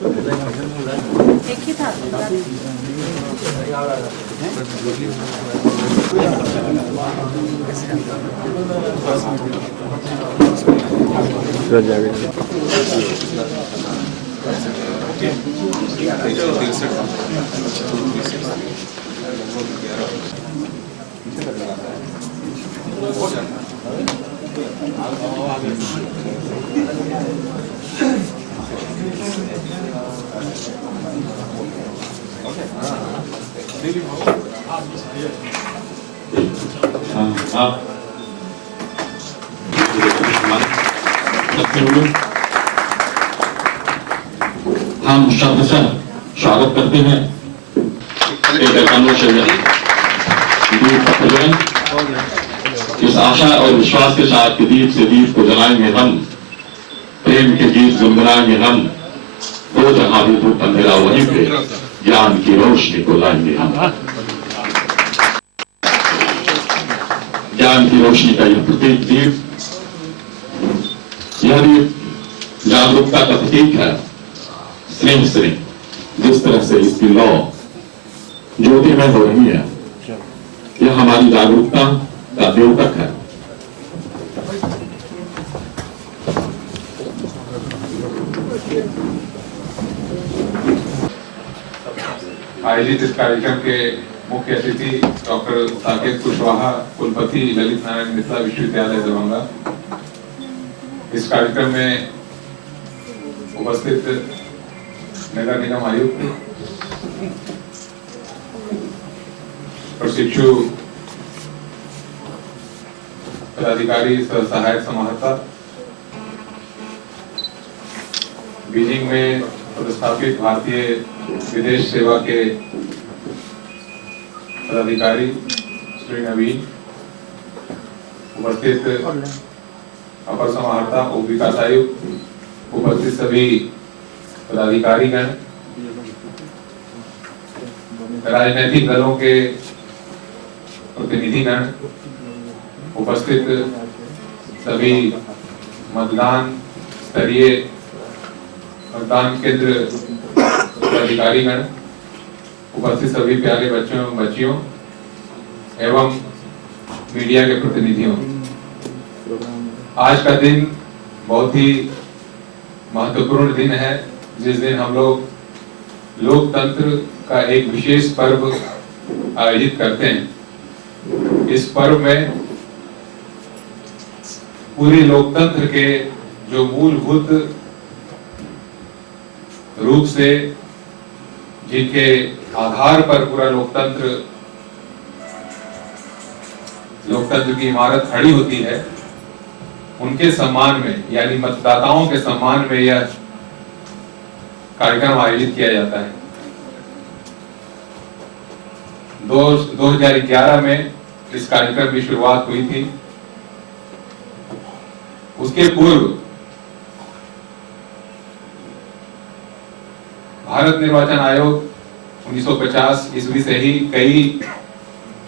एक ही था। हम शब्दशः स्वागत करते हैं इस आशा और विश्वास के साथ कि दीप से दीप को जलाएंगे हम, प्रेम के गीत गुनगुनाएंगे हम, दो जहां भी धूप अंधेरा वहीं पे ज्ञान की रोशनी को लाएंगे हम। ज्ञान की रोशनी का यह प्रतीक दीप, यह दीप जागरूकता का प्रतीक है। स्नेह से जिस तरह से इसकी लौ ज्योतिमय हो रही है, यह हमारी जागरूकता का द्योतक है। आयोजित इस कार्यक्रम के मुख्य अतिथि डॉक्टर साकेत कुशवाहा, कुलपति ललित नारायण मिथिला विश्वविद्यालय दरभंगा। इस कार्यक्रम में उपस्थित नगर निगम आयुक्त, प्रशिक्षु पदाधिकारी, सहायक समाहर्ता, बीजिंग में पदस्थापित भारतीय विदेश सेवा के पदाधिकारी श्री नवीन, उपस्थित अपर समाहर्ता, उप विकास आयुक्त, उपस्थित सभी पदाधिकारीगण, राजनीतिक दलों के प्रतिनिधिगण, उपस्थित सभी मतदान स्तरीय मतदान केंद्र अधिकारीगण, उपस्थित सभी प्यारे बच्चों एवं बच्चियों एवं मीडिया के प्रतिनिधियों, आज का दिन बहुत ही महत्वपूर्ण दिन है, जिस दिन हम लोग लोकतंत्र का एक विशेष पर्व आयोजित करते हैं। इस पर्व में पूरे लोकतंत्र के जो मूलभूत रूप से जिनके आधार पर पूरा लोकतंत्र की इमारत खड़ी होती है, उनके सम्मान में यानी मतदाताओं के सम्मान में यह कार्यक्रम आयोजित किया जाता है। 2011 में इस कार्यक्रम की शुरुआत हुई थी। उसके पूर्व भारत निर्वाचन आयोग 1950 ईस्वी से ही कई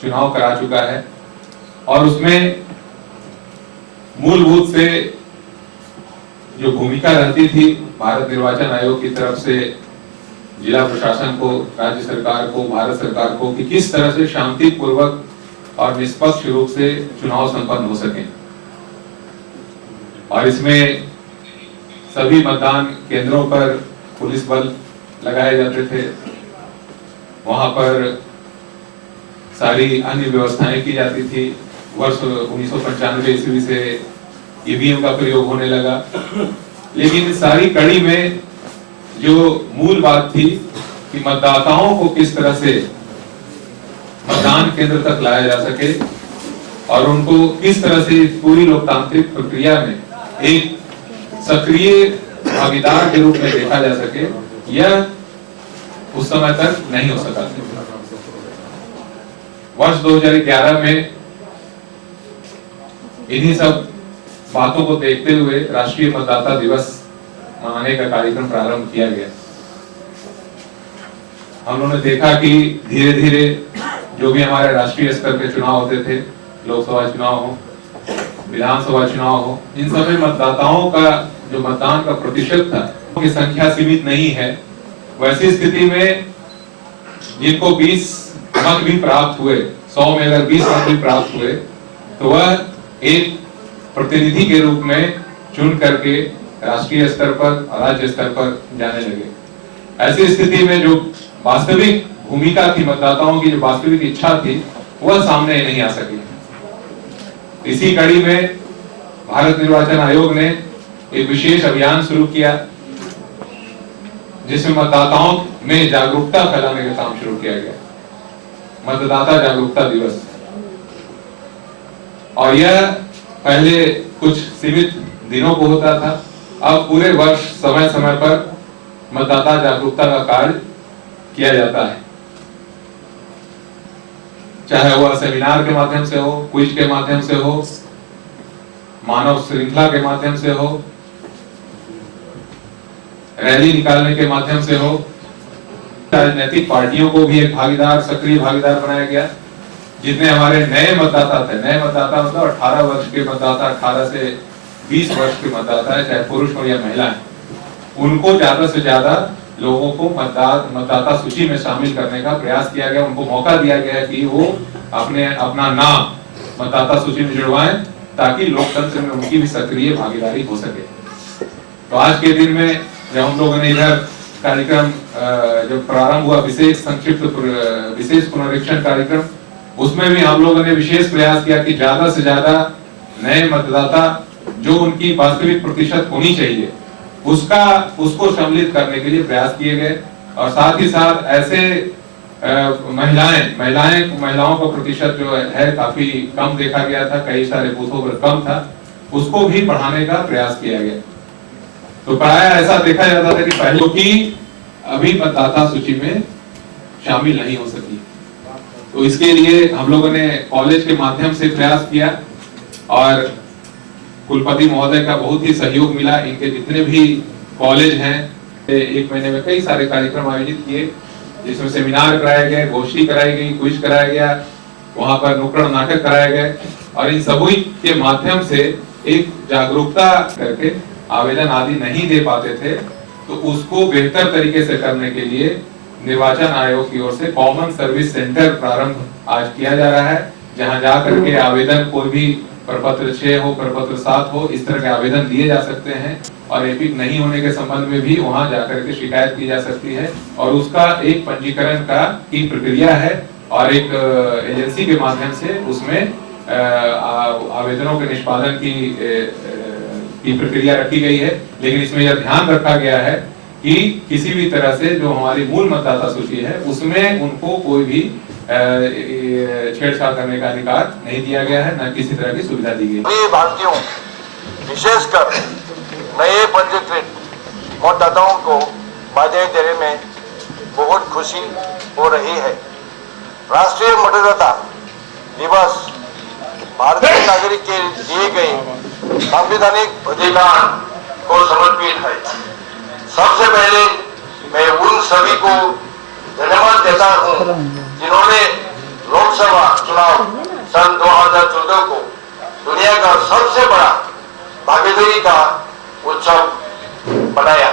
चुनाव करा चुका है और उसमें मूलभूत से जो भूमिका रहती थी भारत निर्वाचन आयोग की तरफ से जिला प्रशासन को, राज्य सरकार को, भारत सरकार को, कि किस तरह से शांतिपूर्वक और निष्पक्ष रूप से चुनाव संपन्न हो सके। और इसमें सभी मतदान केंद्रों पर पुलिस बल लगाए जाते थे, वहां पर सारी अन्य व्यवस्थाएं की जाती थी। वर्ष 1995 ईस्वी से ईवीएम का प्रयोग होने लगा, लेकिन इस सारी कड़ी में जो मूल बात थी कि मतदाताओं को किस तरह से मतदान केंद्र तक लाया जा सके और उनको किस तरह से पूरी लोकतांत्रिक प्रक्रिया में एक सक्रिय भागीदार के रूप में देखा जा सके, यह उस समय तक नहीं हो सका। वर्ष 2011 में इन्हीं सब बातों को देखते हुए राष्ट्रीय मतदाता दिवस मनाने का कार्यक्रम प्रारंभ किया गया। हम लोगों ने देखा कि धीरे धीरे जो भी हमारे राष्ट्रीय स्तर के चुनाव होते थे, लोकसभा चुनाव हो, विधानसभा चुनाव हो, इन सभी मतदाताओं का जो मतदान का प्रतिशत था की संख्या सीमित नहीं है, वैसी स्थिति में जिनको 20 मत भी प्राप्त हुए, 100 में अगर 20 मत भी प्राप्त हुए, तो वह एक प्रतिनिधि के रूप में चुन करके राष्ट्रीय स्तर पर, राज्य स्तर पर जाने लगे। ऐसी स्थिति में जो वास्तविक भूमिका थी, मतदाताओं की जो वास्तविक इच्छा थी, वह सामने नहीं आ सकी। इसी कड़ी में भारत निर्वाचन आयोग ने एक विशेष अभियान शुरू किया, जिसमें मतदाताओं में जागरूकता फैलाने का काम शुरू किया गया, मतदाता जागरूकता दिवस। और यह पहले कुछ सीमित दिनों को होता था, अब पूरे वर्ष समय समय पर मतदाता जागरूकता का कार्य किया जाता है, चाहे वह सेमिनार के माध्यम से हो, क्विज के माध्यम से हो, मानव श्रृंखला के माध्यम से हो, रैली निकालने के माध्यम से हो। राजनीतिक पार्टियों को भी एक भागीदार, सक्रिय भागीदार बनाया गया। जितने हमारे नए मतदाता थे, नए मतदाता मतलब 18 वर्ष के मतदाता, 18 से 20 वर्ष के मतदाता है, चाहे पुरुष हो या महिला है, उनको ज्यादा से ज्यादा लोगों को मतदाता सूची में शामिल करने का प्रयास किया गया। उनको मौका दिया गया कि वो अपना नाम मतदाता सूची में जुड़वाएं, ताकि लोकतंत्र में उनकी भी सक्रिय भागीदारी हो सके। तो आज के दिन में जब हम लोगों ने इधर कार्यक्रम जब प्रारंभ हुआ, विशेष पुनरीक्षण कार्यक्रम, उसमें भी हम लोगों ने विशेष प्रयास किया कि ज्यादा से ज्यादा नए मतदाता, जो उनकी वास्तविक प्रतिशत होनी चाहिए, उसको सम्मिलित करने के लिए प्रयास किए गए। और साथ ही साथ ऐसे महिलाओं का प्रतिशत जो है काफी कम देखा गया था, कई सारे बूथों पर कम था, उसको भी बढ़ाने का प्रयास किया गया। तो प्राय ऐसा देखा जाता था कि पहले की अभी मतदाता सूची में शामिल नहीं हो सकी। तो इसके लिए हम लोगों ने कॉलेज के माध्यम से प्रयास किया और कुलपति महोदय का बहुत ही सहयोग मिला। इनके जितने भी कॉलेज हैं, एक महीने में कई सारे कार्यक्रम आयोजित किए, जिसमें सेमिनार कराए गए, गोष्ठी कराई गई, क्विज कराया गया, वहां पर नुक्कड़ नाटक कराए गए। और इन सभी के माध्यम से एक जागरूकता करके आवेदन आदि नहीं दे पाते थे, तो उसको बेहतर तरीके से करने के लिए निर्वाचन आयोग की ओर से कॉमन सर्विस सेंटर प्रारंभ आज किया जा रहा है, जहां जाकर के आवेदन, कोई भी प्रपत्र 6 हो, प्रपत्र 7 हो, इस तरह के आवेदन दिए जा सकते हैं। और एपिक नहीं होने के संबंध में भी वहां जाकर के शिकायत की जा सकती है, और उसका एक पंजीकरण की प्रक्रिया है और एक एजेंसी के माध्यम से उसमें आवेदनों के निष्पादन की प्रक्रिया रखी गई है। लेकिन इसमें यह ध्यान रखा गया है कि किसी भी तरह से जो हमारी मूल मतदाता सूची है, उसमें उनको कोई भी छेड़छाड़ करने का अधिकार नहीं दिया गया है, न किसी तरह की सुविधा दी गई है। भारतीयों, विशेषकर नए पंजीकृत मतदाताओं को बधाई देने में बहुत खुशी हो रही है। राष्ट्रीय मतदाता दिवस भारतीय नागरिक के दिए गए संवैधानिक अधिकार को समर्पित है। सबसे पहले मैं उन सभी को धन्यवाद देता हूं जिन्होंने लोकसभा चुनाव सन 2014 को दुनिया का सबसे बड़ा भागीदारी का उत्सव बनाया।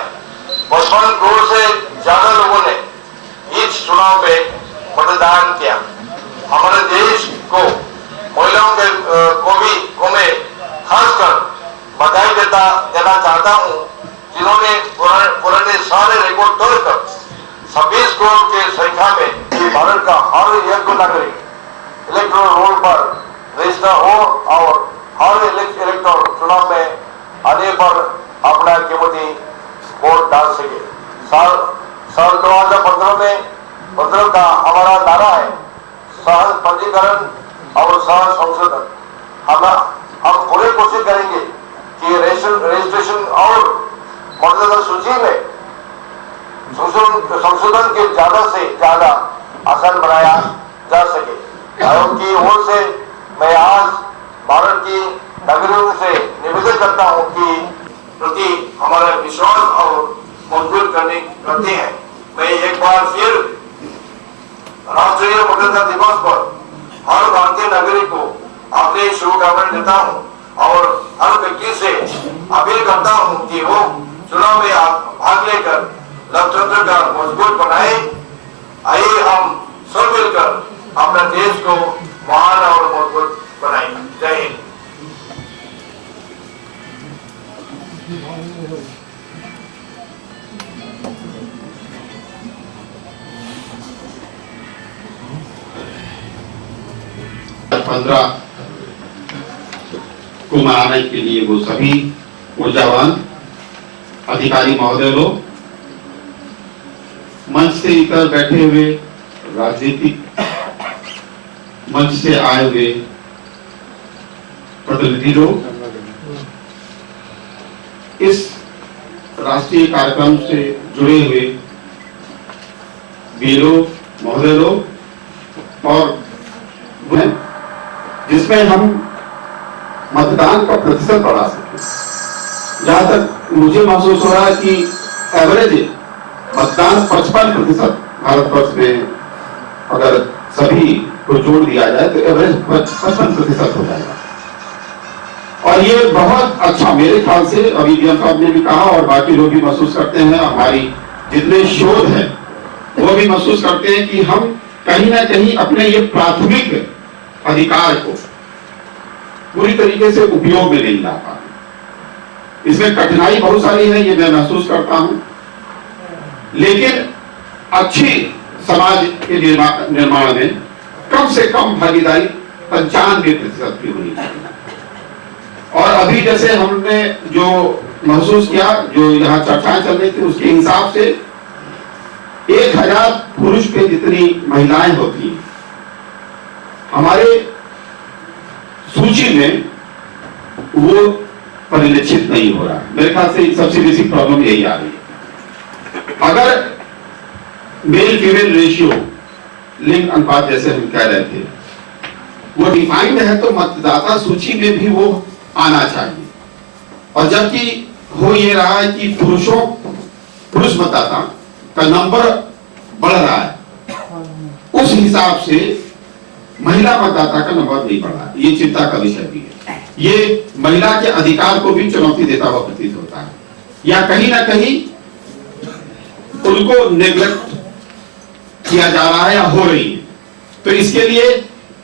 55 करोड़ से ज्यादा लोगों ने इस चुनाव में मतदान किया। हमारे देश को महिलाओं को मैं खासकर बधाई देना चाहता हूं, जिन्होंने पुराने सारे रिकॉर्ड तोड़कर 26 करोड़ के संख्या में भारत का हर एक नागरिक इलेक्टोरल रोल पर रजिस्टर हो और हर इलेक्टर चुनाव में आने पर अपना कीमती वोट डाल सके। साल 2015 का हमारा नारा है सहज पंजीकरण और सहज संशोधन। हम पूरी कोशिश करेंगे कि रजिस्ट्रेशन और मतदाता सूची में संशोधन के ज्यादा से ज्यादा आसान बनाया जा सके। आयोग की ओर से मैं आज भारत की नागरिकों से निवेदन करता हूं कि प्रति हमारा विश्वास और मजबूत करते हैं। मैं एक बार फिर राष्ट्रीय मतदाता दिवस पर हर भारतीय नागरिक को अपने शुभकामनाएं देता हूं और हर व्यक्ति से अपील करता हूं कि वो चुनाव में आप भाग लेकर लोकतंत्र का मजबूत बनाए। आइए हम सब मिलकर अपने देश को महान और मजबूत बनाए। जय हिंद। पंद्रह को मनाने के लिए वो सभी ऊर्जावान अधिकारी महोदय लोग, मंच से इतर बैठे हुए राजनीतिक मंच से आए हुए प्रतिनिधि लोग, इस राष्ट्रीय कार्यक्रम से जुड़े हुए वीरों महोदय लोग, और जिसमें हम मतदान का प्रतिशत बढ़ा सके। जहां तक मुझे महसूस हो रहा है कि एवरेज मतदान 55% भारतवर्ष में अगर सभी को जोड़ दिया जाए तो एवरेज 55% हो जाएगा। और ये बहुत अच्छा, मेरे ख्याल से अभी डीएम साहब ने भी कहा और बाकी लोग भी महसूस करते हैं, हमारी जितने शोध हैं वो भी महसूस करते हैं कि हम कहीं ना कहीं अपने ये प्राथमिक अधिकार को पूरी तरीके से उपयोग में नहीं ला पा रहे। इसमें कठिनाई बहुत सारी है, ये मैं महसूस करता हूं, लेकिन अच्छी समाज के निर्माण में कम से कम भागीदारी 95% की होनी चाहिए। और अभी जैसे हमने जो महसूस किया, जो यहाँ चर्चाएं चल रही थी, उसके हिसाब से 1000 पुरुष पे जितनी महिलाएं होती हैं हमारे सूची में, वो परिलक्षित नहीं हो रहा। मेरे ख्याल से सबसे बेसिक प्रॉब्लम यही आ रही है। अगर मेल फीमेल रेशियो, लिंग अनुपात जैसे हम कह रहे थे, वो डिफाइंड है तो मतदाता सूची में भी वो आना चाहिए। और जबकि हो ये रहा है कि पुरुष मतदाता का नंबर बढ़ रहा है, उस हिसाब से महिला मतदाता का नंबर नहीं बढ़ रहा है। ये चिंता का विषय भी है। ये महिला के अधिकार को भी चुनौती देता हुआ प्रतीत होता है, या कहीं ना कहीं उनको नेग्लेक्ट किया जा रहा है या हो रही है। तो इसके लिए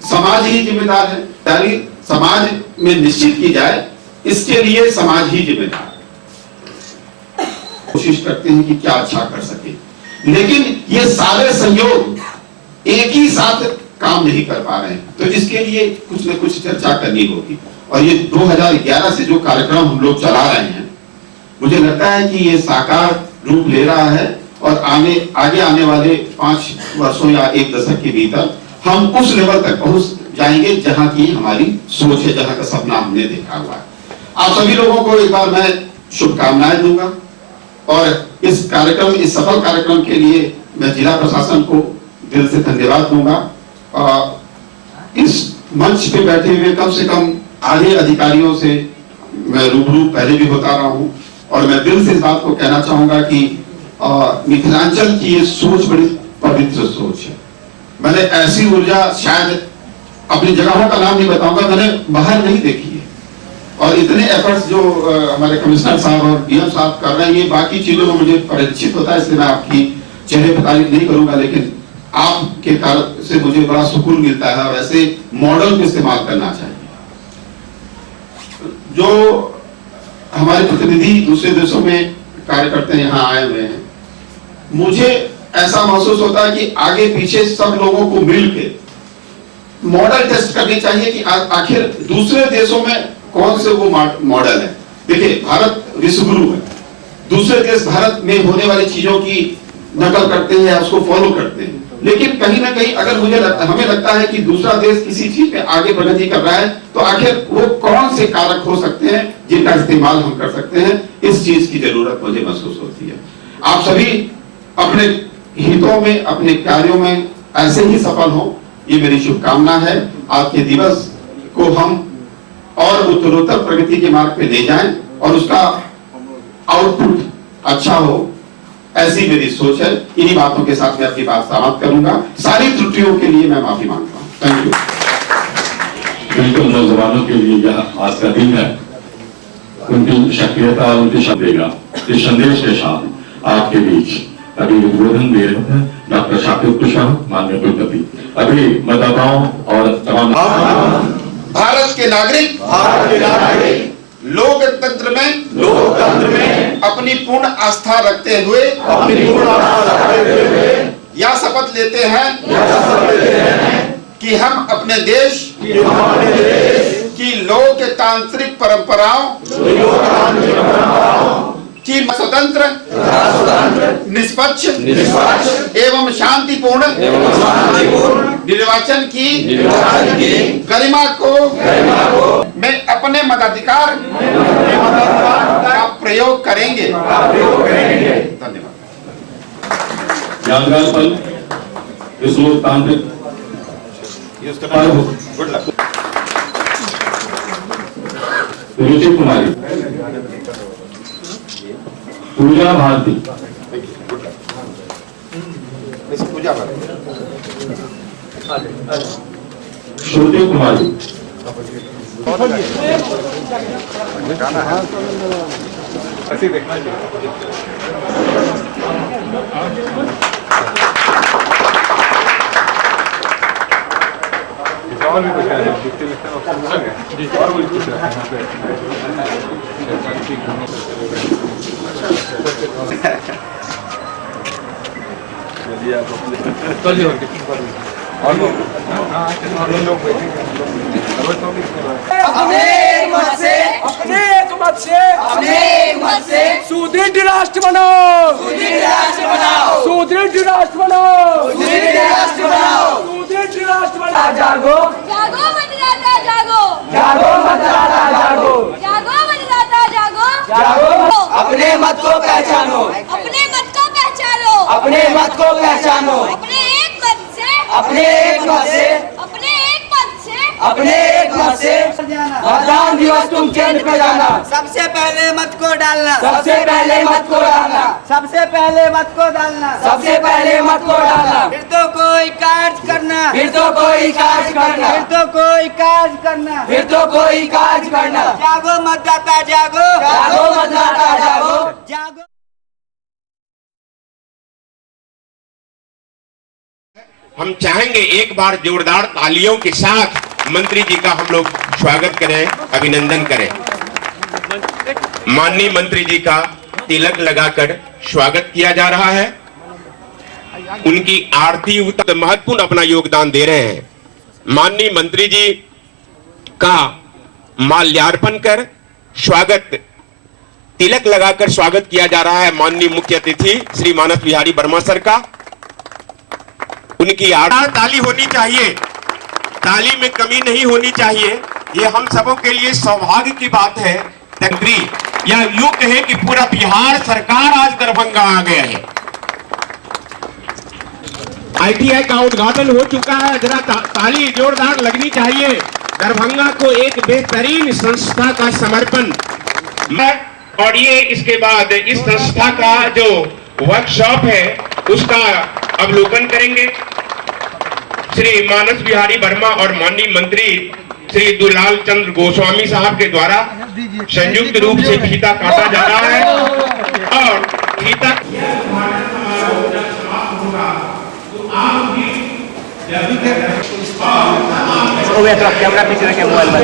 समाज ही जिम्मेदार है। यानी समाज में निश्चित की जाए, इसके लिए समाज ही जिम्मेदार है। कोशिश करते हैं कि क्या अच्छा कर सके, लेकिन ये सारे संयोग एक ही साथ काम नहीं कर पा रहे हैं। तो इसके लिए कुछ न कुछ चर्चा करनी होगी। और ये 2011 से जो कार्यक्रम हम लोग चला रहे हैं, मुझे लगता है कि ये साकार रूप ले रहा है और आगे आने वाले 5 वर्षों या 1 दशक के भीतर हम उस लेवल तक पहुंच जाएंगे जहां की हमारी सोच है, जहां का सपना हमने देखा हुआ है। आप सभी लोगों को एक बार मैं शुभकामनाएं दूंगा और इस सफल कार्यक्रम के लिए मैं जिला प्रशासन को दिल से धन्यवाद दूंगा। इस मंच पे बैठे हुए कम से कम आधे अधिकारियों से मैं रूबरू पहले भी होता रहा हूं, और मैं दिल से इस बात को कहना चाहूंगा कि मिथिलांचल की ये सोच बड़ी पवित्र सोच है। मैंने ऐसी ऊर्जा, शायद अपनी जगहों का नाम नहीं बताऊंगा, मैंने बाहर नहीं देखी है। और इतने एफर्ट्स जो हमारे कमिश्नर साहब और डीएम साहब कर रहे हैं, ये बाकी चीजों में मुझे परिचित होता है, इसलिए मैं आपकी चेहरे पर तारीफ नहीं करूंगा, लेकिन आपके कारण से मुझे बड़ा सुकून मिलता है और ऐसे मॉडल को इस्तेमाल करना चाहिए। जो हमारे प्रतिनिधि दूसरे देशों में कार्य करते हैं, यहाँ आए हुए हैं, मुझे ऐसा महसूस होता है कि आगे पीछे सब लोगों को मिलकर मॉडल टेस्ट करनी चाहिए कि आखिर दूसरे देशों में कौन से वो मॉडल है। देखिए, भारत विश्वगुरु है, दूसरे देश भारत में होने वाली चीजों की नकल करते हैं या उसको फॉलो करते हैं, लेकिन कहीं ना कहीं अगर हमें लगता है कि दूसरा देश किसी चीज में आगे प्रगति कर रहा है, तो आखिर वो कौन से कारक हो सकते हैं जिनका इस्तेमाल हम कर सकते हैं, इस चीज की जरूरत मुझे महसूस होती है। आप सभी अपने हितों में, अपने कार्यों में ऐसे ही सफल हो, ये मेरी शुभकामना है। आपके दिवस को हम और उत्तरोत्तर प्रगति के मार्ग पे ले जाएं और उसका आउटपुट अच्छा हो, ऐसी मेरी सोच है। इन्हीं बातों के साथ मैं अपनी बात समाप्त करूंगा। सारी त्रुटियों के लिए मैं माफी मांगता हूं। Thank you. बिल्कुल, नौजवानों के लिए यह आज का दिन है, उनकी सक्रियता, उनकी देगा इस संदेश के साथ आपके बीच अभी उद्बोधन दे रहे हैं डॉक्टर शाकिर कुशवाहा, माननीय कुलपति। अभी मतदाताओं और तमाम भारत के नागरिक लोकतंत्र में अपनी पूर्ण आस्था रखते हुए यह शपथ लेते हैं कि हम अपने देश की लोकतांत्रिक परंपराओं की स्वतंत्र निष्पक्ष एवं शांतिपूर्ण निर्वाचन की गरिमा को में अपने मताधिकार का प्रयोग करेंगे। धन्यवाद। यादगार पल इस लोकतांत्रिक पर्व गुड लक। रुचि कुमारी, पूजा भारती, पूजा श्रुति कुमारी, और भी कुछ है दिखते लिखते और भी कुछ है यहाँ पे अपने मत से सुदृढ़ राष्ट्र बनाओ, सुदृढ़ राष्ट्र बनाओ, सुदृढ़ राष्ट्र बनाओ, सुदृढ़ राष्ट्र बनाओ, सुदृढ़ राष्ट्र बनाओ। जागो जागो मतदाता जागो, जागो मतदाता जागो, जागो मतदाता जागो, जागो अपने मत को पहचानो, अपने मत को पहचानो, अपने मत को पहचानो, अपने एक मत से, अपने एक मत से, अपने एक मत से, अपने एक मत से मतदान दिवस तुम केंद्र पे जाना, सबसे पहले मत को डालना, सबसे पहले मत को डालना, सबसे पहले मत को डालना, सबसे पहले मत को डालना, फिर तो कोई कार्य करना, फिर तो कोई कार्य करना, फिर तो कोई कार्य करना, फिर तो कोई कार्य करना। जागो मतदाता जागो, जागो मतदाता जागो, जागो। हम चाहेंगे एक बार जोरदार तालियों के साथ मंत्री जी का हम लोग स्वागत करें, अभिनंदन करें। माननीय मंत्री जी का तिलक लगाकर स्वागत किया जा रहा है। उनकी आरती महत्वपूर्ण अपना योगदान दे रहे हैं। माननीय मंत्री जी का माल्यार्पण कर स्वागत, तिलक लगाकर स्वागत किया जा रहा है माननीय मुख्य अतिथि श्री मानस बिहारी वर्मा सर का। उनकी ताली होनी चाहिए, ताली में कमी नहीं होनी चाहिए। ये हम सबों के लिए सौभाग्य की बात है। तंत्री या यूं कहे कि पूरा बिहार सरकार आज दरभंगा आ गया है। ITI का उद्घाटन हो चुका है, जरा ताली जोरदार लगनी चाहिए। दरभंगा को एक बेहतरीन संस्था का समर्पण। और ये इसके बाद इस संस्था का जो वर्कशॉप है उसका अवलोकन करेंगे श्री मानस बिहारी वर्मा और माननीय मंत्री श्री दुलाल चंद्र गोस्वामी साहब के द्वारा संयुक्त रूप से फीता काटा जा रहा है। और फीता कैमरा पीछे रखे मोबाइल में।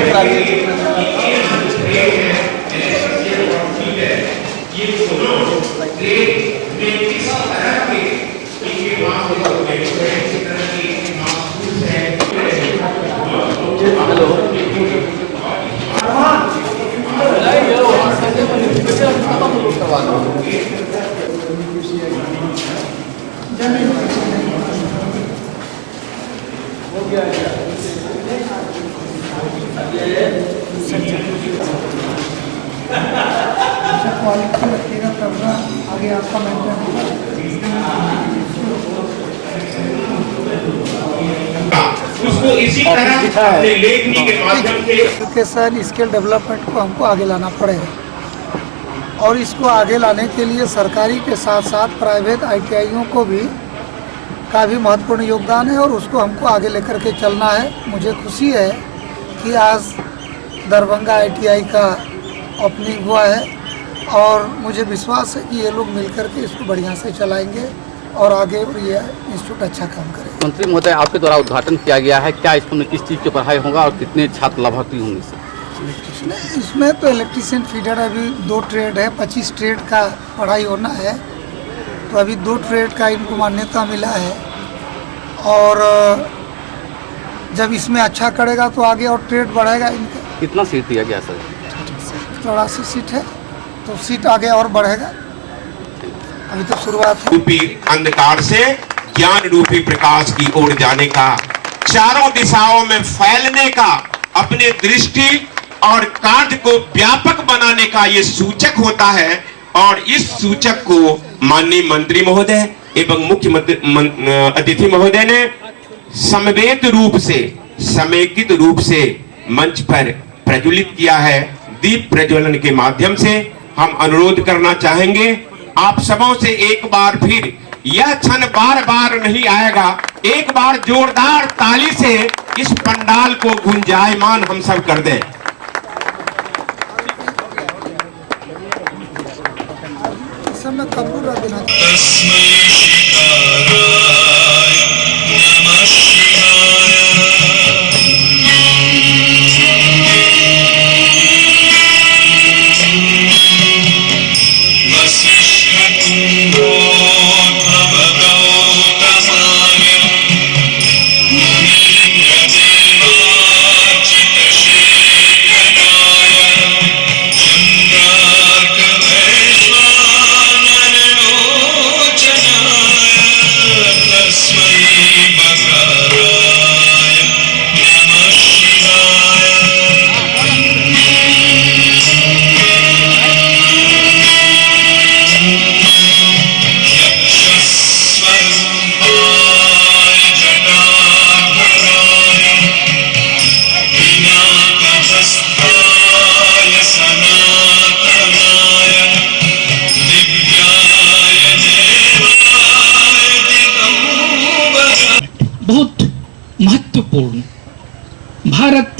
क्वालिटी रखिएगा तब ना आगे आपका मेंटेन होगा। उसको इसी तरह अपने लेखनी के माध्यम से एजुकेशन स्किल डेवलपमेंट को हमको आगे लाना पड़ेगा और इसको आगे लाने के लिए सरकारी के साथ साथ प्राइवेट ITIयों को भी का भी महत्वपूर्ण योगदान है और उसको हमको आगे लेकर के चलना है। मुझे खुशी है कि आज दरभंगा ITI का ओपनिंग हुआ है और मुझे विश्वास है कि ये लोग मिलकर के इसको बढ़िया से चलाएंगे और आगे ये इंस्टीट्यूट अच्छा काम करेगा। मंत्री महोदय, आपके द्वारा उद्घाटन किया गया है, क्या इसमें किस चीज़ की पढ़ाई होगा और कितने छात्र लाभार्थी होंगे इससे? इसमें तो इलेक्ट्रीशियन फीडर अभी 2 ट्रेड है, 25 ट्रेड का पढ़ाई होना है, तो अभी 2 ट्रेड का इनको मान्यता मिला है और जब इसमें अच्छा करेगा तो आगे और ट्रेड बढ़ेगा इनका। कितना सीट दिया गया सर? 84 सीट है, तो सीट आगे और बढ़ेगा, अभी तो शुरुआत है। रूपी अंधकार से ज्ञान रूपी प्रकाश की ओर जाने का, चारों दिशाओं में फैलने का, अपने दृष्टि और कार्य को व्यापक बनाने का ये सूचक होता है। और इस सूचक को माननीय मंत्री महोदय एवं मुख्य अतिथि महोदय ने समवेत रूप से, समेकित रूप से मंच पर प्रज्वलित किया है। दीप प्रज्वलन के माध्यम से हम अनुरोध करना चाहेंगे आप सबों से, एक बार फिर यह क्षण बार बार नहीं आएगा, एक बार जोरदार ताली से इस पंडाल को गुंजायमान हम सब कर दें। इस समय कपूर रख देना। बहुत महत्वपूर्ण भारत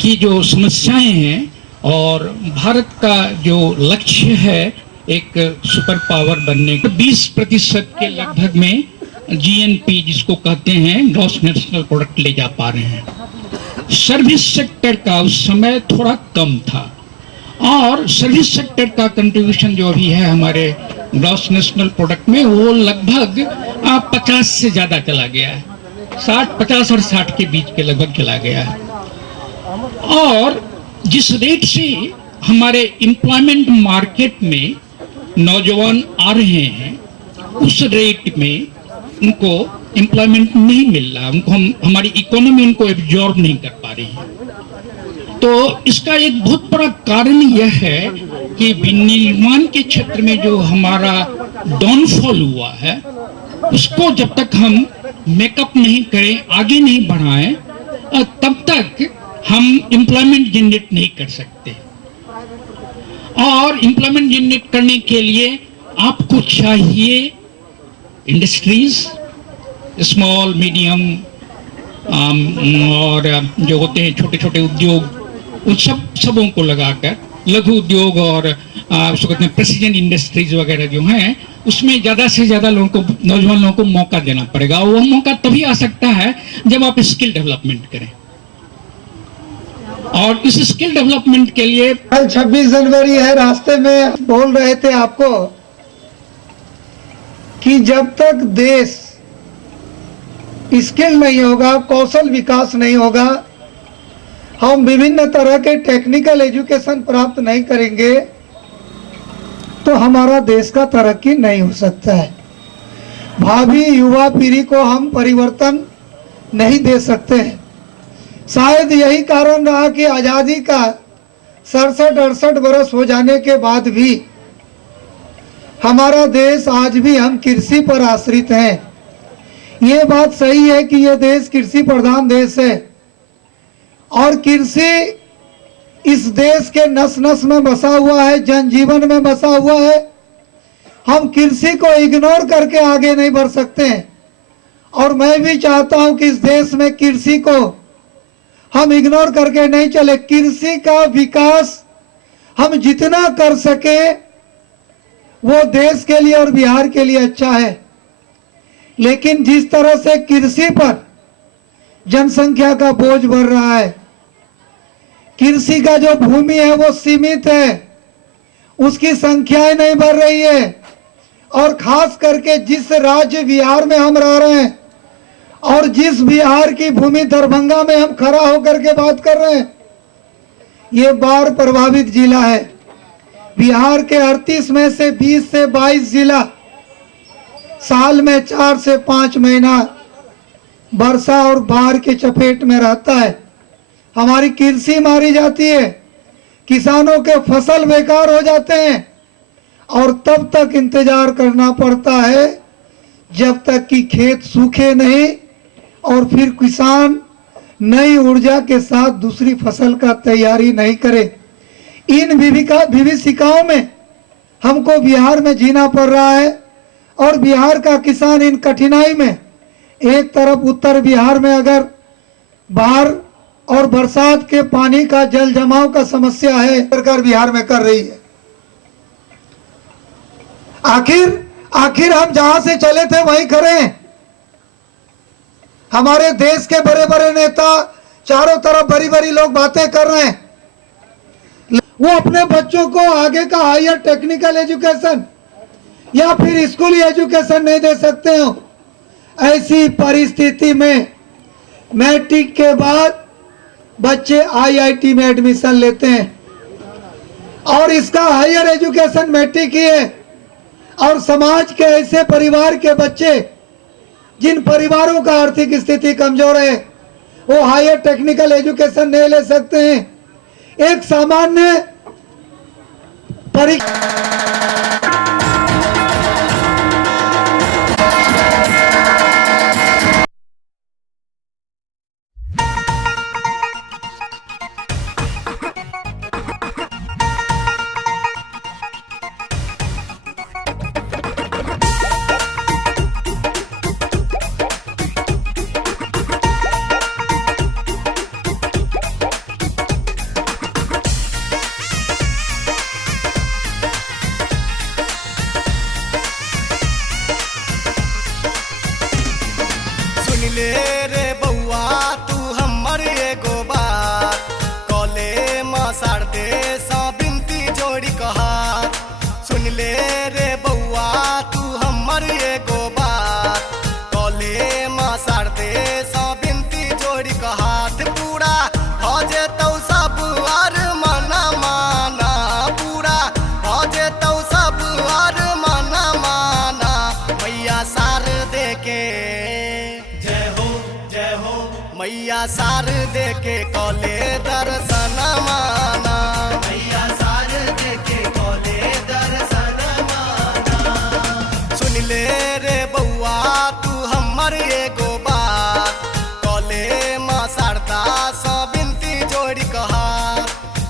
की जो समस्याएं हैं और भारत का जो लक्ष्य है एक सुपर पावर बनने का, 20% के लगभग में जीएनपी जिसको कहते हैं ग्रॉस नेशनल प्रोडक्ट ले जा पा रहे हैं। सर्विस सेक्टर का उस समय थोड़ा कम था और सर्विस सेक्टर का कंट्रीब्यूशन जो अभी है हमारे ग्रॉस नेशनल प्रोडक्ट में वो लगभग 50 से ज्यादा चला गया है, 50 और 60 के बीच के लगभग चला गया है। और जिस रेट से हमारे एम्प्लॉयमेंट मार्केट में नौजवान आ रहे हैं उस रेट में उनको एम्प्लॉयमेंट नहीं मिल रहा, उनको हमारी इकोनॉमी उनको एब्जॉर्ब नहीं कर पा रही है। तो इसका एक बहुत बड़ा कारण यह है कि विनिर्माण के क्षेत्र में जो हमारा डाउनफॉल हुआ है उसको जब तक हम मेकअप नहीं करें, आगे नहीं बढ़ाएं, तब तक हम एम्प्लॉयमेंट जनरेट नहीं कर सकते। और एम्प्लॉयमेंट जनरेट करने के लिए आपको चाहिए इंडस्ट्रीज, स्मॉल मीडियम और जो होते हैं छोटे छोटे उद्योग, उन सबों को लगाकर लघु उद्योग और उसको कहते हैं प्रेसिडेंट इंडस्ट्रीज वगैरह जो हैं उसमें ज़्यादा से ज़्यादा लोगों को, नौजवान लोगों को मौका देना पड़ेगा। वह मौका तभी आ सकता है जब आप स्किल डेवलपमेंट करें। और इस स्किल डेवलपमेंट के लिए कल 26 जनवरी है, रास्ते में बोल रहे थे आपको कि जब तक देश स्किल नहीं होगा, कौशल विकास नहीं होगा, हम विभिन्न तरह के टेक्निकल एजुकेशन प्राप्त नहीं करेंगे तो हमारा देश का तरक्की नहीं हो सकता है। भावी युवा पीढ़ी को हम परिवर्तन नहीं दे सकते हैं। शायद यही कारण रहा कि आज़ादी का 67-68 वर्ष हो जाने के बाद भी हमारा देश आज भी हम कृषि पर आश्रित हैं। ये बात सही है कि यह देश कृषि प्रधान देश है और कृषि इस देश के नस नस में बसा हुआ है, जनजीवन में बसा हुआ है। हम कृषि को इग्नोर करके आगे नहीं बढ़ सकते हैं और मैं भी चाहता हूं कि इस देश में कृषि को हम इग्नोर करके नहीं चले। कृषि का विकास हम जितना कर सके वो देश के लिए और बिहार के लिए अच्छा है। लेकिन जिस तरह से कृषि पर जनसंख्या का बोझ बढ़ रहा है, कृषि का जो भूमि है वो सीमित है, उसकी संख्याएं नहीं बढ़ रही है। और खास करके जिस राज्य बिहार में हम रह रहे हैं और जिस बिहार की भूमि दरभंगा में हम खड़ा होकर के बात कर रहे हैं, ये बाढ़ प्रभावित जिला है। बिहार के 38 में से 20 से 22 जिला साल में 4 से 5 महीना वर्षा और बाढ़ के चपेट में रहता है। हमारी कृषि मारी जाती है, किसानों के फसल बेकार हो जाते हैं और तब तक इंतजार करना पड़ता है जब तक कि खेत सूखे नहीं और फिर किसान नई ऊर्जा के साथ दूसरी फसल का तैयारी नहीं करे। इन विभीषिकाओं में हमको बिहार में जीना पड़ रहा है और बिहार का किसान इन कठिनाई में, एक तरफ उत्तर बिहार में अगर बाढ़ और बरसात के पानी का जल जमाव का समस्या है, सरकार बिहार में कर रही है। आखिर हम जहां से चले थे वहीं खड़े हैं। हमारे देश के बड़े बड़े नेता चारों तरफ बड़ी बड़ी लोग बातें कर रहे हैं, वो अपने बच्चों को आगे का हायर टेक्निकल एजुकेशन या फिर स्कूली एजुकेशन नहीं दे सकते हो। ऐसी परिस्थिति में मैट्रिक के बाद बच्चे आईआईटी में एडमिशन लेते हैं और इसका हायर एजुकेशन मैट्रिक ही है। और समाज के ऐसे परिवार के बच्चे जिन परिवारों का आर्थिक स्थिति कमजोर है, वो हायर टेक्निकल एजुकेशन नहीं ले सकते हैं। एक सामान्य ले रे बउआ तू हमर एगो बात, कले मसार दे सा बिनती जोड़ी कहा। सुन ले रे बउआ तू हमर एगो बात, कले मसार दे सा बिनती जोड़ी कहा। पूरा हो जेतौ सब और मना माना, पूरा हो जेतौ सब और मना माना। मैया सार दे के मैया सार दे के कले दर्शन माना, मैया सार दे के कले दर्शन माना। सुन ले रे बउआ तू हमर एगो बात, कले माँ शारदा सा बिनती जोड़ी कहा।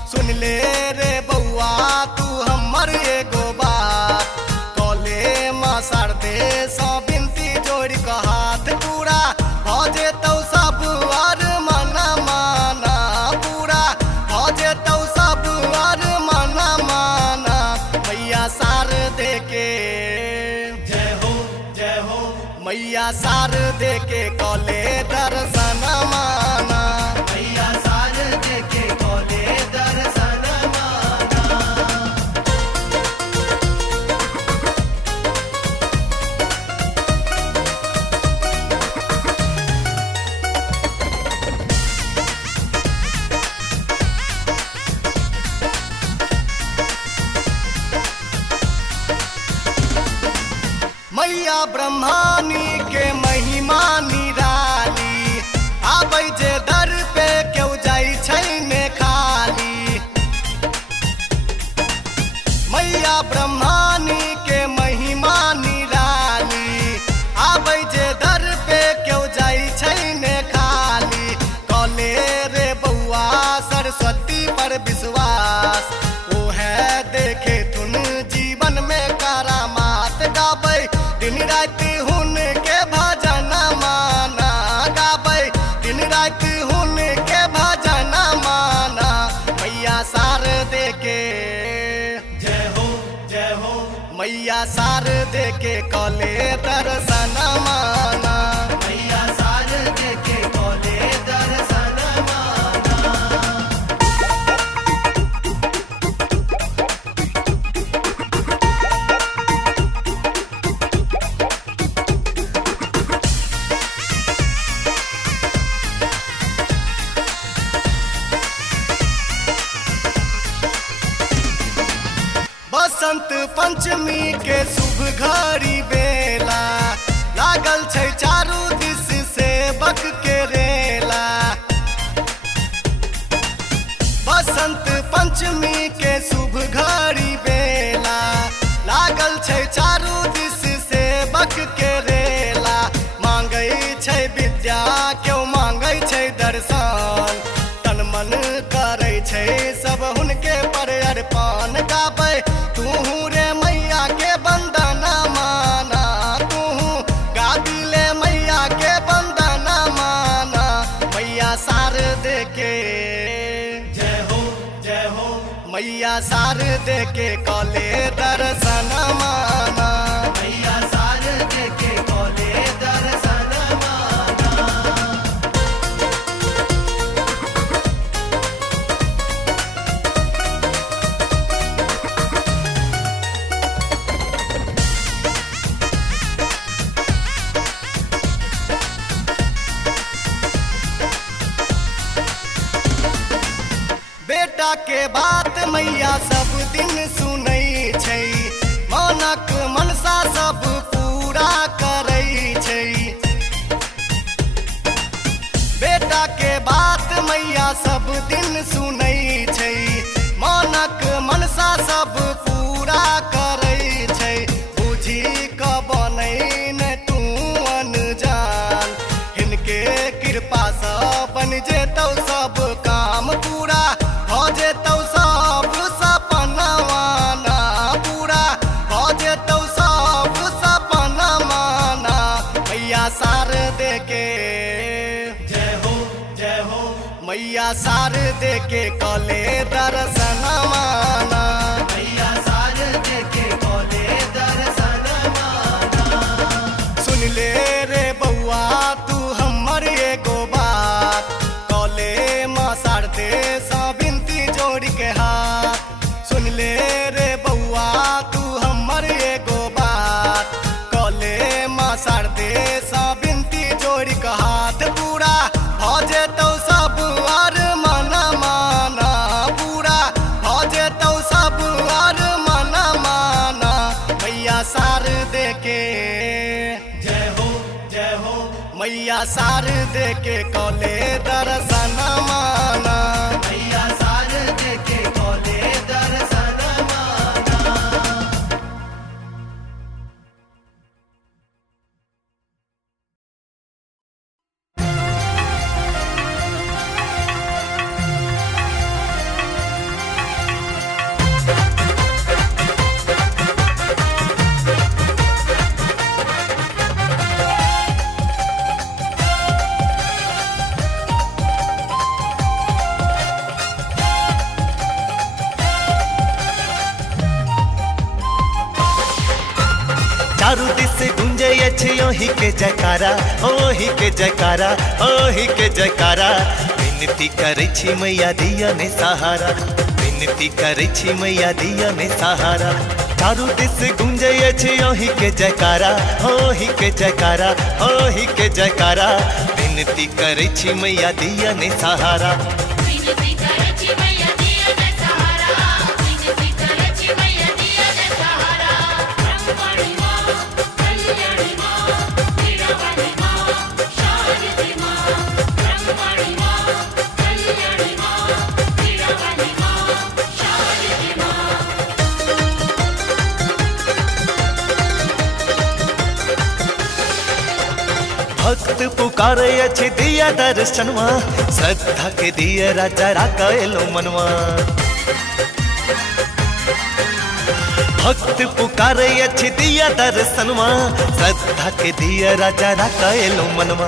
सुन ले रे बउआ तू हमर एगो बात, कले माँ शारदे सा बिनती जोड़ी कहा। पूरा हो जेतौ सब और मना माना, पूरा हो जेतौ सब और मना माना। मैया सार दे के जय हो मैया सार दे के कले दर्शन माना, मैया सार दे के कले दर्शन माना। मैया ब्रह्मानी के महिमा निराली, आबै जे कॉले दर्शन माना मैया शारदे के कॉले दर्शन माना। बसंत पंचमी के शुभ घड़ी बेला लागल छै चारू दिस से बक के रेला। बसंत पंचमी के शुभ घड़ी बेला लागल छै चारू दिस से बक के रेला। मांगै छै विद्या क्यों मांगै छै दर्शन तन मन करै छै सब हुनके पर अर्पण। गाबै तू रे मैया के बंदना माना तू गाबिले मैया के बंदना माना मैया शारदे के जय हो मैया शारदे के कॉले दर्शन माना मैया शारदे के कॉले दर्शन माना। बेटा के बात मैया सब दिन सुनै छै मानक मनसा सब पूरा करै छै। बेटा के बात मैया सब दिन सुनै छै मानक मनसा सब पूरा करै छै। बुझी क बनै न तू अनजान हिनके कृपा सँ बन जेतौ सब काम पूरा हो जेतौ सब सपनवाना पूरा हो जेतौ सब सपनवाना मैया शारदे के जय हो मैया शारदे के कॉले दर्शन माना मैया शारदे के कॉले दर्शन माना। सुन ले रे बउआ तू हमर एगो बात कॉले माँ शारदे सा बिनती जोड़ के हाथ। सुन ले रे बउआ तू हमर एगो बात कॉले माँ शारदे सा बिनती जोड़ के हाथ। पूरा हो जेतौ सब और मन माना पूरा हो जेतौ सब और मन माना मैया शारदे के जय हो मैया शारदे के कॉले दर्शन माना मैया शारदे के कॉले दर्शन माना। चारू दिस गुंजे ओही के जयकारा ओही के जयकारा ओही के जयकारा। विनती करै छी मैया दिया ने सहारा विनती करै छी मैया दिया ने सहारा। चारू दिस गुंजे ओही के जयकारा ओही के जयकारा ओही के जयकारा। विनती करै छी मैया दिया ने सहारा विनती करै छी मैया दिया ने सहारा विनती करै छी मैया दिया ने सहारा। ब्रह्मणी माँ कल्याणी माँ वीरवाणी माँ शारदे माँ ब्रह्मणी माँ कल्याणी माँ वीरवाणी माँ शारदे माँ। भक्त पुकारे अच्छे दिया दर्शनवा श्रद्धा के दिए राजा राका एलो मनवा। भक्त पुकारे अच्छी दिया दर्शनमा श्रद्धा के दिया राजा राकायलो मनवा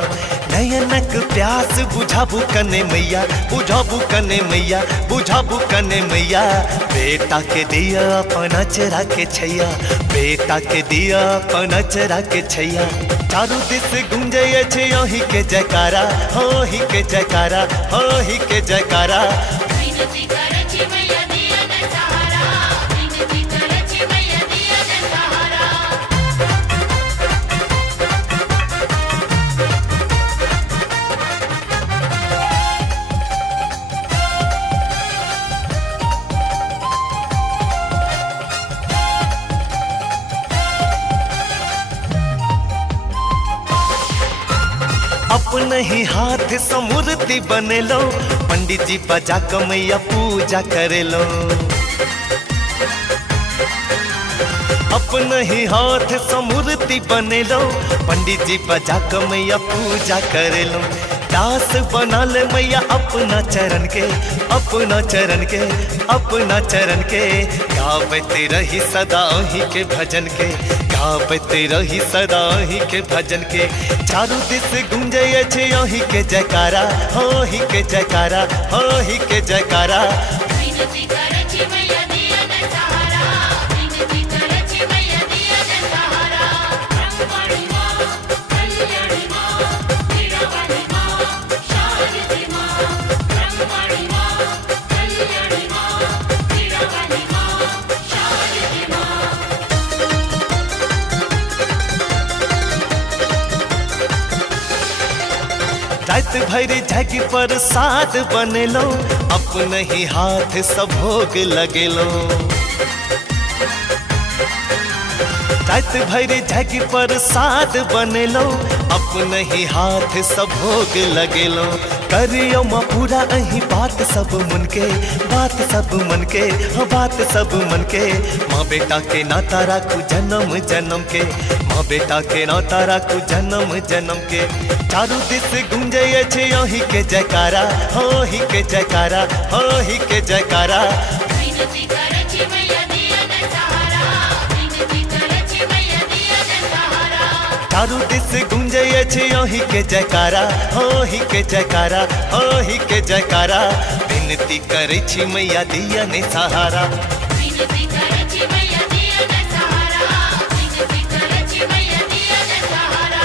नयनक प्यास बुझाबू कने मैया बुझाबू कने मैया बुझाबू कने मैया बेटा के दिया अपना चरा के छैया बेटा के दिया अपना चरा के छैया चारू दिस गुंजे छे ओही के जयकारा हो ही के जयकारा हो ही के जयकारा विनती करे छी मैया दिया दे सहारा विनती करे छी मैया दिया दे सहारा अपने ही हाथ समूर्ति बने लो पंडित जी बजा के मैया पूजा करे लो अपने ही हाथ समूर्ति बने लो पंडित जी बजा के मैया पूजा करे लो दास बना ले मैया अपना चरण के अपना चरण के अपना चरण के गावते रही सदा ही के भजन के गावते रही सदा ही के भजन के चारू दिस गुंजे छे ओही के जयकारा हो ही के जयकारा हो ही के जयकारा विनती करे छी मैया दिया दे सहारा विनती करे छी मैया दिया दे सहारा ब्रह्मणी मां कल्याणी मां वीरवाणी मां शारदी मां ब्रह्मणी मां कल्याणी मां वीरवाणी मां शारदी मां रात भर जग पर साथ बने लो अपने ही हाथ सब भोग लगे लो रात भर जग पर साथ बने लो अपने ही हाथ सब भोग लगे लो करियो माँ पूरा अही बात सब मन के बात सब मन के हाँ बात सब मन के माँ बेटा के नाता राखू जन्म जन्म के माँ बेटा के नाता राखू जन्म जन्म के चारू दिस गुंजे छे ओही के जयकारा हो ही के जयकारा हो ही के जयकारा विनती करे छी मैया दिया दे सहारा विनती करे छी मैया दिया दे सहारा चारू दिस गुंजे छे ओही के जयकारा हो ही के जयकारा हो ही के जयकारा विनती करे छी मैया दिया ने सहारा विनती करे छी मैया दिया दे सहारा विनती करे छी मैया दिया दे सहारा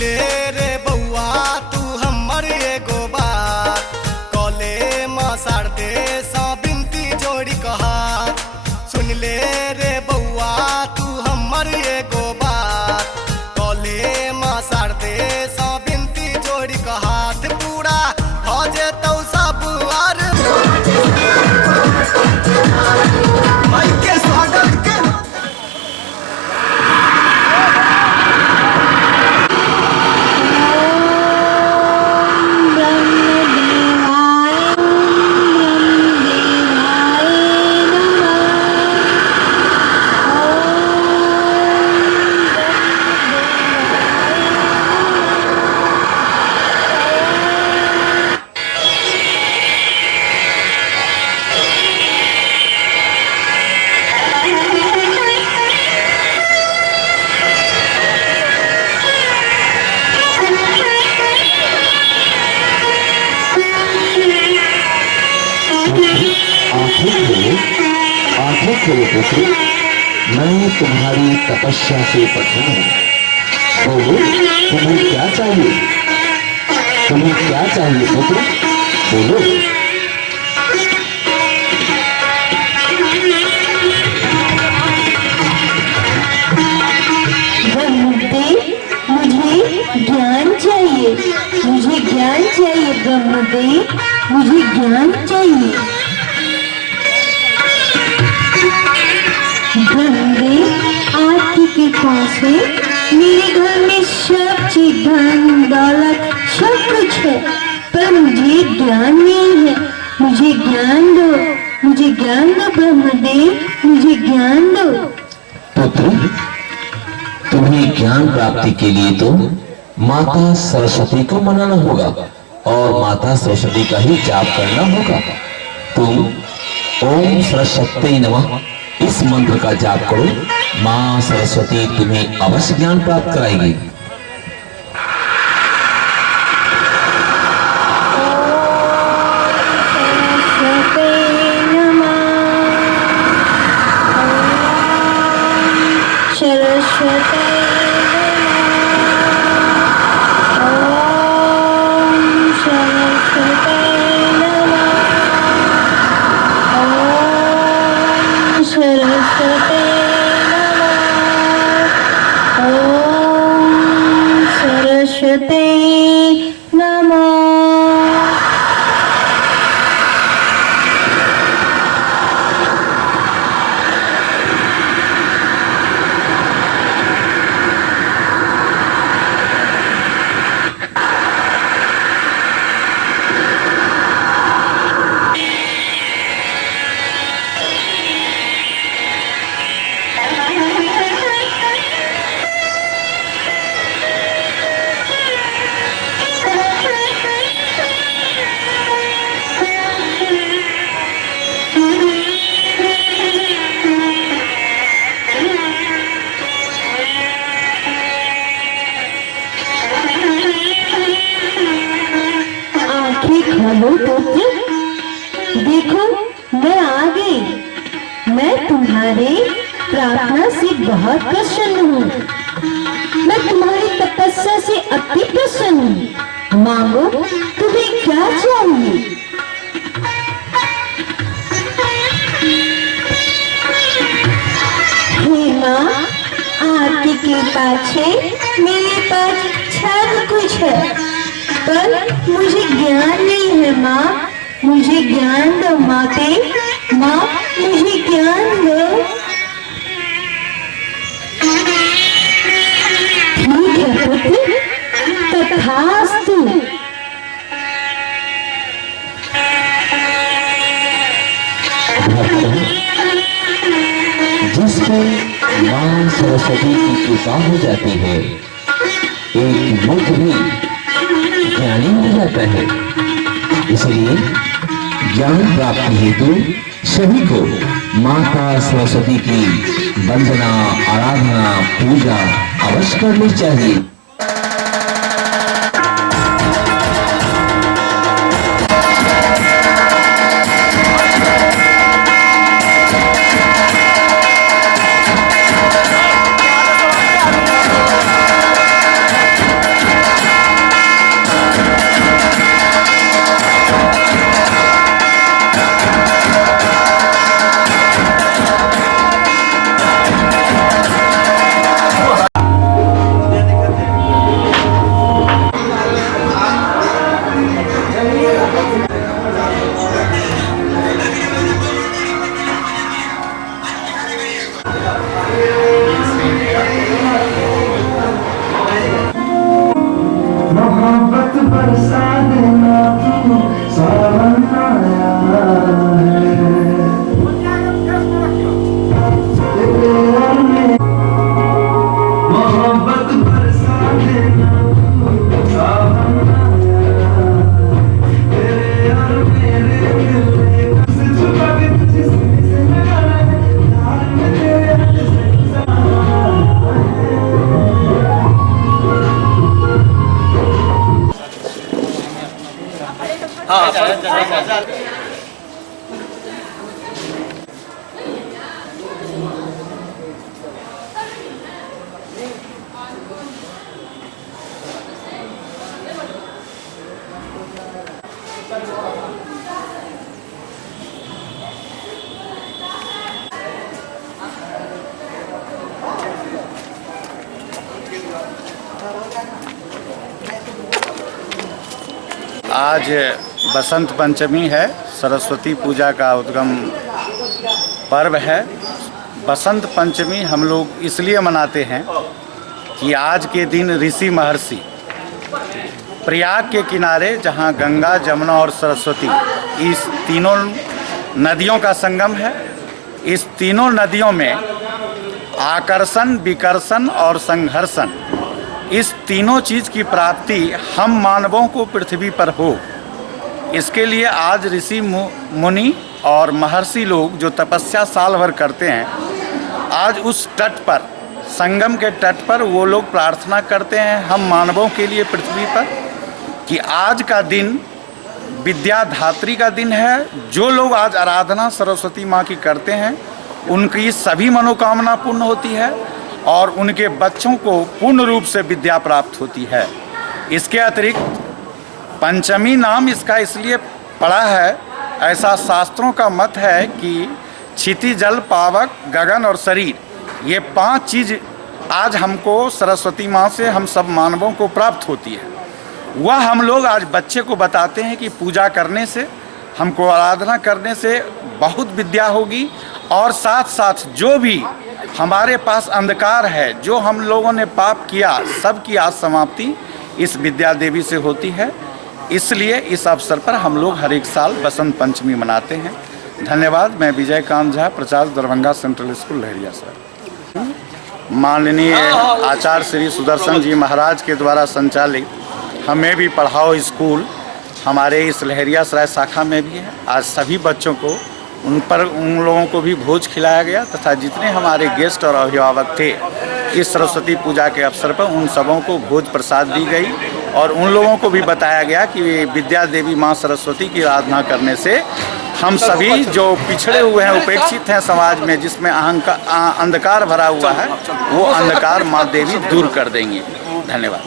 ले रे बउआ तू हमर एगो बात कॉले माँ सार दे सा बिनती जोड़ी कहा सुन ले रे बउआ तू हमर एगो बात कॉले माँ सार दे सा बिनती जोड़ी कहा पूरा हो जेतौ सब आर माई के स्वागत के आंखें खोलो पुत्र, मैं तुम्हारी तपस्या से प्रसन्न हूँ। बोलो तुम्हें क्या चाहिए? तुम्हें क्या चाहिए पुत्र? बोलो। मुझे ज्ञान चाहिए, मुझे ज्ञान चाहिए ब्रह्मदेव, मुझे ज्ञान चाहिए। ब्रह्मदेव आपकी कृपा से मेरे घर में सब चीज धन दौलत सब कुछ है, पर मुझे ज्ञान नहीं है। मुझे ज्ञान दो, मुझे ज्ञान दो ब्रह्मदेव, मुझे ज्ञान दो। पुत्र तुम्हें ज्ञान प्राप्ति के लिए तो माता सरस्वती को मनाना होगा और माता सरस्वती का ही जाप करना होगा। तुम ओम सरस्वती नमः इस मंत्र का जाप करो, माँ सरस्वती तुम्हें अवश्य ज्ञान प्राप्त कराएगी। देखो मैं आ गई, मैं तुम्हारे प्रार्थना से बहुत प्रसन्न हूँ, मैं तुम्हारी तपस्या से अति प्रसन्न हूँ। मांगो तुम्हें क्या चाहिए? हे माँ आपकी कृपा से मेरे पास सब कुछ है, पर मुझे ज्ञान नहीं है माँ, मुझे ज्ञान दो माते, माँ मुझे ज्ञान दो। ठीक है पुत्र, तथास्तु। जिस पर माँ सरस्वती की कृपा हो जाती है, एक मूर्ख भी ज्ञानी हो जाता है। इसलिए ज्ञान प्राप्ति हेतु सभी को माता सरस्वती की वंदना, आराधना, पूजा अवश्य करनी चाहिए। आज बसंत पंचमी है, सरस्वती पूजा का उद्गम पर्व है। बसंत पंचमी हम लोग इसलिए मनाते हैं कि आज के दिन ऋषि महर्षि प्रयाग के किनारे, जहां गंगा, जमुना और सरस्वती, इस तीनों नदियों का संगम है, इस तीनों नदियों में आकर्षण, विकर्षण और संघर्षण, इस तीनों चीज़ की प्राप्ति हम मानवों को पृथ्वी पर हो, इसके लिए आज ऋषि मुनि और महर्षि लोग जो तपस्या साल भर करते हैं, आज उस तट पर, संगम के तट पर वो लोग प्रार्थना करते हैं हम मानवों के लिए पृथ्वी पर कि आज का दिन विद्याधात्री का दिन है। जो लोग आज आराधना सरस्वती माँ की करते हैं, उनकी सभी मनोकामना पूर्ण होती है और उनके बच्चों को पूर्ण रूप से विद्या प्राप्त होती है। इसके अतिरिक्त पंचमी नाम इसका इसलिए पड़ा है, ऐसा शास्त्रों का मत है कि क्षिति, जल, पावक, गगन और शरीर, ये 5 चीज़ आज हमको सरस्वती माँ से हम सब मानवों को प्राप्त होती है। वह हम लोग आज बच्चे को बताते हैं कि पूजा करने से, हमको आराधना करने से बहुत विद्या होगी और साथ साथ जो भी हमारे पास अंधकार है, जो हम लोगों ने पाप किया, सब की आज समाप्ति इस विद्या देवी से होती है। इसलिए इस अवसर पर हम लोग हर एक साल बसंत पंचमी मनाते हैं। धन्यवाद। मैं विजय कांत झा, प्राचार्य दरभंगा सेंट्रल स्कूल लहरियासराय। माननीय आचार्य श्री सुदर्शन जी महाराज के द्वारा संचालित हमें भी पढ़ाओ स्कूल हमारे इस लहरियासराय शाखा में भी है। आज सभी बच्चों को उन लोगों को भी भोज खिलाया गया तथा जितने हमारे गेस्ट और अभिभावक थे इस सरस्वती पूजा के अवसर पर, उन सबों को भोज प्रसाद दी गई और उन लोगों को भी बताया गया कि विद्या देवी माँ सरस्वती की आराधना करने से हम सभी जो पिछड़े हुए हैं, उपेक्षित हैं समाज में, जिसमें अंधकार भरा हुआ है, वो अंधकार माँ देवी दूर कर देंगी। धन्यवाद।